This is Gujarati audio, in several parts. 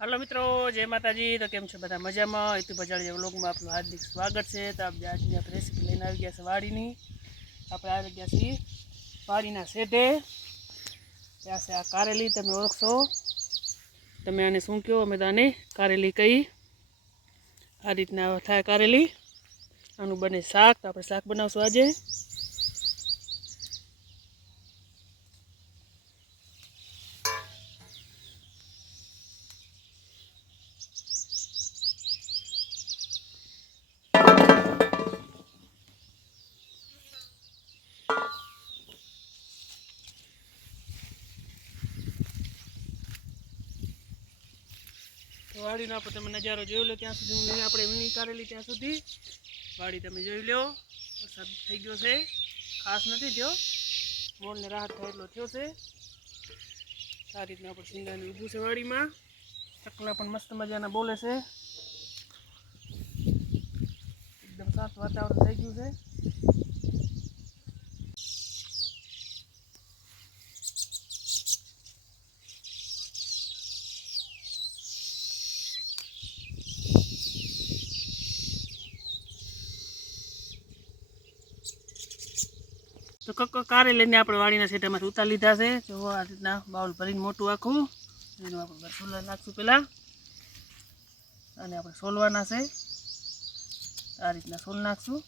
હાલો મિત્રો, જય માતાજી. તો કેમ છે બધા મજામાં? હેતુ બજાડી વ્લોગમાં આપનું હાર્દિક સ્વાગત છે. તો આપણે આજની આપણે રેસીપી લઈને આવી ગયા છે વાડીની. આપણે આવી ગયા છીએ વાડીના શેઢે. ત્યાં છે આ કારેલી, તમે ઓળખશો. તમે આને શું કહો? અમે આને કારેલી કહી. આ રીતના થાય કારેલી. આનું બને શાક. તો આપણે શાક બનાવશું આજે. તો વાડીનો આપણે તમે નજારો જોઈ લો ત્યાં સુધી હું આપણે વીણી કારેલી ત્યાં સુધી. વાડી તમે જોઈ લો. વરસાદ થઈ ગયો છે. ખાસ નથી થયો. મોરને રાહત થાય એટલો થયો છે. સારી રીતના આપણે સિંગાની ઊભું છે વાડીમાં. ચકલા પણ મસ્ત મજાના બોલે છે. એકદમ સાફ વાતાવરણ થઈ ગયું છે. તો કક કારે લઈને આપણે વાડીના સેટામાંથી ઉતાર લીધા છે. જો આ રીતના બાઉલ ભરીને મોટું આખું. એનું આપણે સોલર નાખશું પહેલાં. અને આપણે સોલવાના છે. આ રીતના સોલ નાખશું.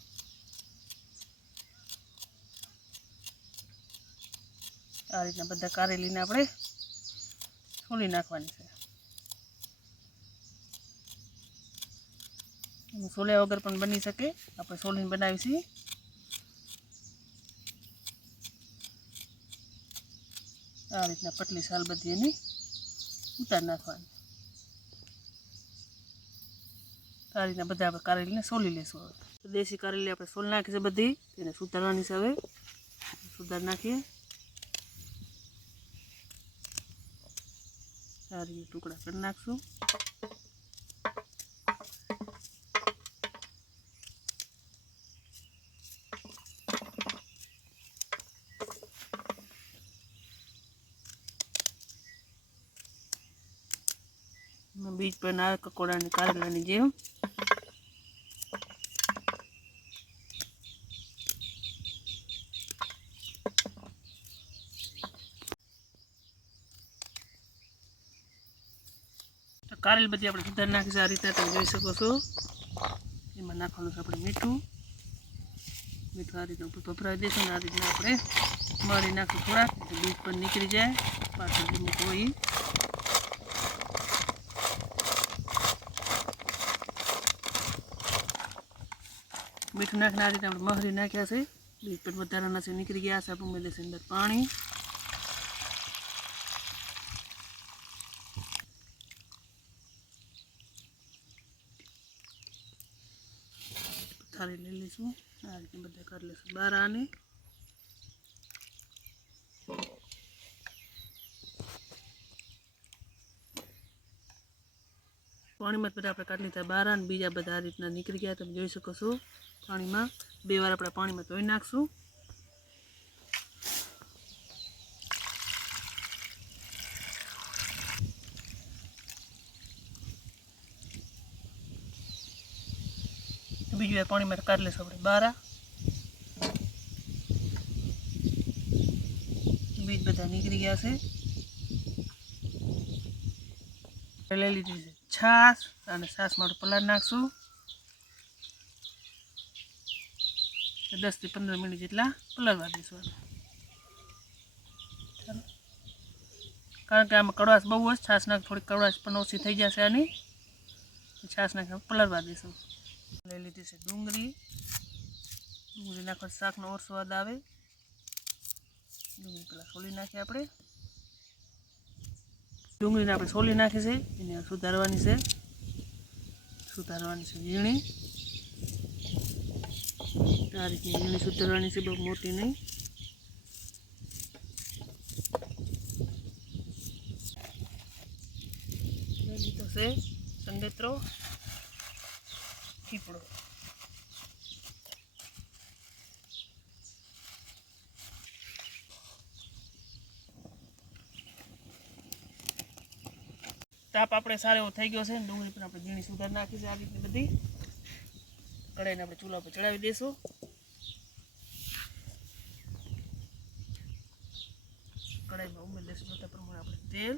આ રીતના બધા કારેલીને આપણે સોલી નાખવાની છે. સોલ્યા વગર પણ બની શકે. આપણે સોલીને બનાવીશું. આ રીતના પટલી સાલ બધી એની ઉતાર નાખવાની. આ રીતના બધા આપણે કારેલીને સોલી લઈશું હવે. દેશી કારેલી આપણે સોલ નાખી છે બધી, તેને સુધારવાની છે હવે. સુધાર નાખીએ. આ રીતે ટુકડા કરી નાખશું. બીજ પણ આવે કકોડાની કારેલાની જેમ. કારેલ બધી આપણે સુધાર નાખી છે આ રીતે તમે જોઈ શકો છો. એમાં નાખવાનું છે આપણે મીઠું. મીઠું આ રીતે ઉપર ભભરાવી દઈશું ને આ રીતના આપણે મળી નાખીશું થોડાક બીજ પણ નીકળી જાય. પાછળ મૂકવો એ મીઠું નાખીને આ રીતે આપણે મહરી નાખ્યા છે. બીજ પણ વધારાના છે, નીકળી ગયા છે, આપણે ઉમેરી દઈશું અંદર પાણી. થાળી લઈ લઈશું. આ રીતે બધા કરી લઈશું બાર આને પાણીમાં જ બધા આપણે કાઢી લીધા. બાર અને બીજા બધા આ રીતના નીકળી ગયા. તમે જોઈ શકો છો પાણીમાં. બે વાર આપણે પાણીમાં ધોઈ નાખશું. તો બીજી વાર પાણીમાં કાઢી લઈશું આપણે. બારા. બીજ બધા નીકળી ગયા છે. લઈ લીધી છે. છાશ અને છાશ માટે પલાળ નાખશું. દસથી પંદર મિનિટ જેટલા પલાળવા દઈશું. કારણ કે આમાં કડવાશ બહુ જ છાશ નાખ થોડી કડવાશ પણ ઓછી થઈ જશે આની. છાશ નાખ પલાળવા દઈશું લઈ લીધી છે ડુંગળી. ડુંગળી નાખવા શાકનો ઓર સ્વાદ આવે. ડુંગળી પેલા ખોલી નાખીએ આપણે. ડુંગળીને આપણે સોલી નાખી એને સુધારવાની છે. સુધારવાની છે ઝીણી આ રીતની ઝીણી સુધારવાની છે, બહુ મોટી નહીં. લીધો છે સંદેત્રો ચીપડો તાપ આપણે સારો એવો થઈ ગયો છે ડુંગળી પણ આપણે ઝીણી સુધાર નાખી છે આ રીતની બધી. કઢાઈને આપણે ચૂલા પર ચડાવી દઈશું. કઢાઈમાં ઉમેરી દઈશું બધા પ્રમાણે આપણે તેલ.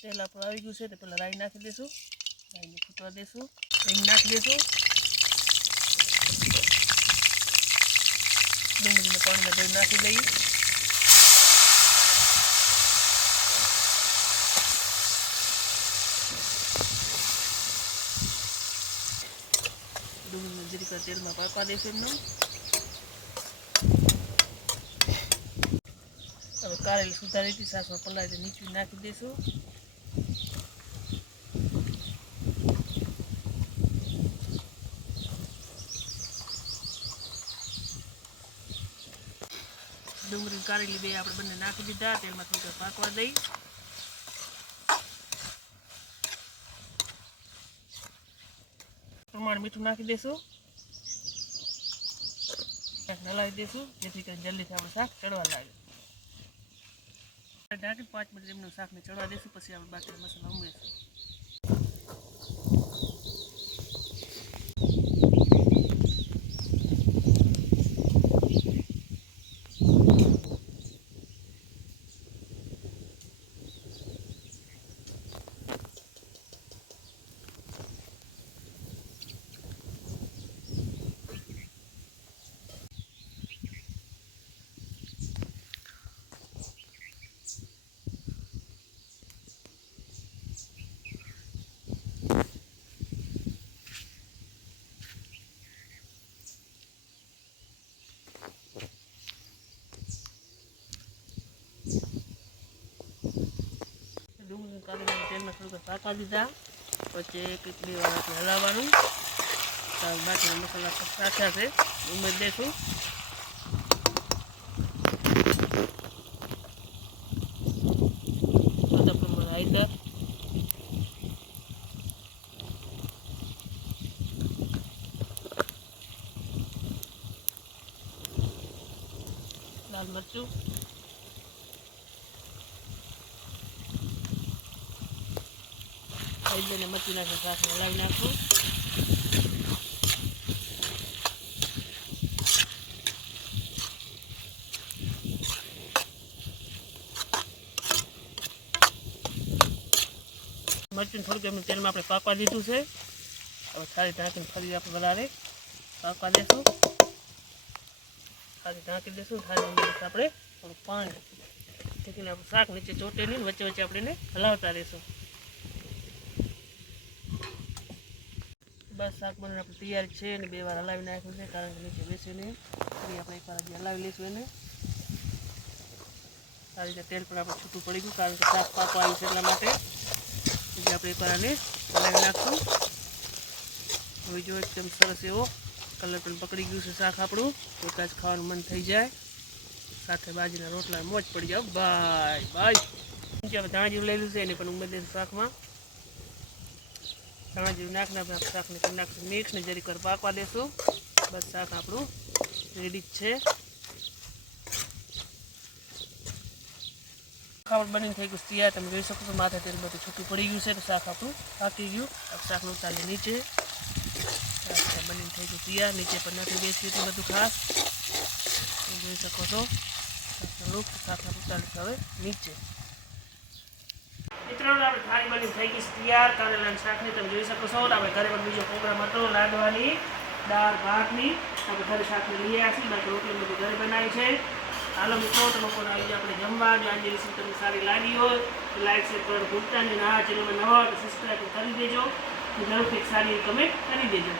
તેલ આપણું આવી ગયું છે, તો પહેલાં રાઈ નાખી દઈશું. રાઈને ફૂટવા દઈશું. રાઈ નાખી દઈશું. ડુંગળીને પાણીમાં ધોઈ નાખી લઈએ ડુંગળીને જીરીકા તેલમાં પાકવા દઈશું એમનું હવે કારેલી સુધારી હતી સાસમાં પલાળી નીચું નાખી દઈશું ડુંગળી કારેલી બે આપણે બંને નાખી દીધા તેલમાં થોડીક પાકવા દઈ પ્રમાણે મીઠું નાખી દઈશું શાક હલાવી દઈશું જેથી કરીને જલ્દીથી આપણે શાક ચડવા લાગે. ઢાંકી પાંચ મિનિટ એમનું શાકને ચડવા દઈશું પછી આપણે બાકી મસાલા ઉમેરીશું. ડુંગળી કાઢીને તેલમાં થોડુંક પાકા દીધા પછી એક એક બે વાર આપણે હલાવવાનું તો બાકીના મસાલા રાખ્યા છે ઉમેરી દઈશું બધા પ્રમાણે હળદર લાલ મરચું હળદર ને મરચું નાખી શાકને હલાવી નાખવું મરચું થોડુંક એમ તેલમાં આપણે પાકવા દીધું છે હવે થાળી ઢાંકીને ફરી આપણે વધારે પાકવા દેશું થાળી ઢાંકી દઈશું થાળી અંદર આપણે થોડું પાણી જેથી આપણું શાક નીચે ચોટે નહીં વચ્ચે વચ્ચે આપણે એને હલાવતા રહીશું બસ શાક બનીને આપણે તૈયાર છે અને બે વાર હલાવી નાખ્યું છે કારણ કે નીચે બેસી નહીં ફરી આપણે એકવાર હજી હલાવી લઈશું એને. સારી રીતે તેલ પણ આપણે છૂટું પડી ગયું કારણ કે શાક પાકો આવ્યું છે એટલા માટે. એટલે આપણે એકવાર આને હલાવી નાખશું. હવે જો એકદમ સરસ એવો કલર પણ પકડી ગયું છે શાક આપણું. એક જ ખાવાનું મન થઈ જાય. સાથે બાજીના રોટલા મોજ પડી જાવ બાય બાય. જે આપણે ધાણા જીરું લઈ લીધું છે, એને પણ ઉમેરી શાકમાં. ધાણા જીરું નાખીને આપણે શાકને કરી નાખશું મિક્સ ને જરી કર પાકવા દેશું. બસ શાક આપણું રેડી જ છે. ખાવડ બનીને થઈ ગયું તૈયાર. તમે જોઈ શકો છો માથે તેલ બધું છૂટું પડી ગયું છે તો શાક આપણું પાકી ગયું. શાકનું ઉતારી નીચે. બની થઈ ગયું તૈયાર. નીચે પણ નથી બેસી તો બધું ખાસ. જોઈ શકો છો. શાકનો શાક આપણું ઉતારી હવે નીચે. મિત્રો આપણે થાળી બની થઈ ગઈ તૈયાર. કારેલાનું શાકની તમે જોઈ શકો છો. આપણે ઘરે પણ બીજો પ્રોગ્રામ હતો, લાડવાની દાળ ભાતની. આપણે ઘરે શાકને લઈ આવ્યા છીએ. બાકી રોટલી બધું ઘરે બનાવી છે. હાલો મિત્રો તમે લોકોને આવી આપણે જમવા. જો આજે રેસીપી તમને સારી લાગી હોય, તો લાઈક, શેર કરવાનું ભૂલતા નહીં. આ ચેનલમાં નવા સબસ્ક્રાઈબ કરી દેજો. જરૂરથી સારી કમેન્ટ કરી દેજો.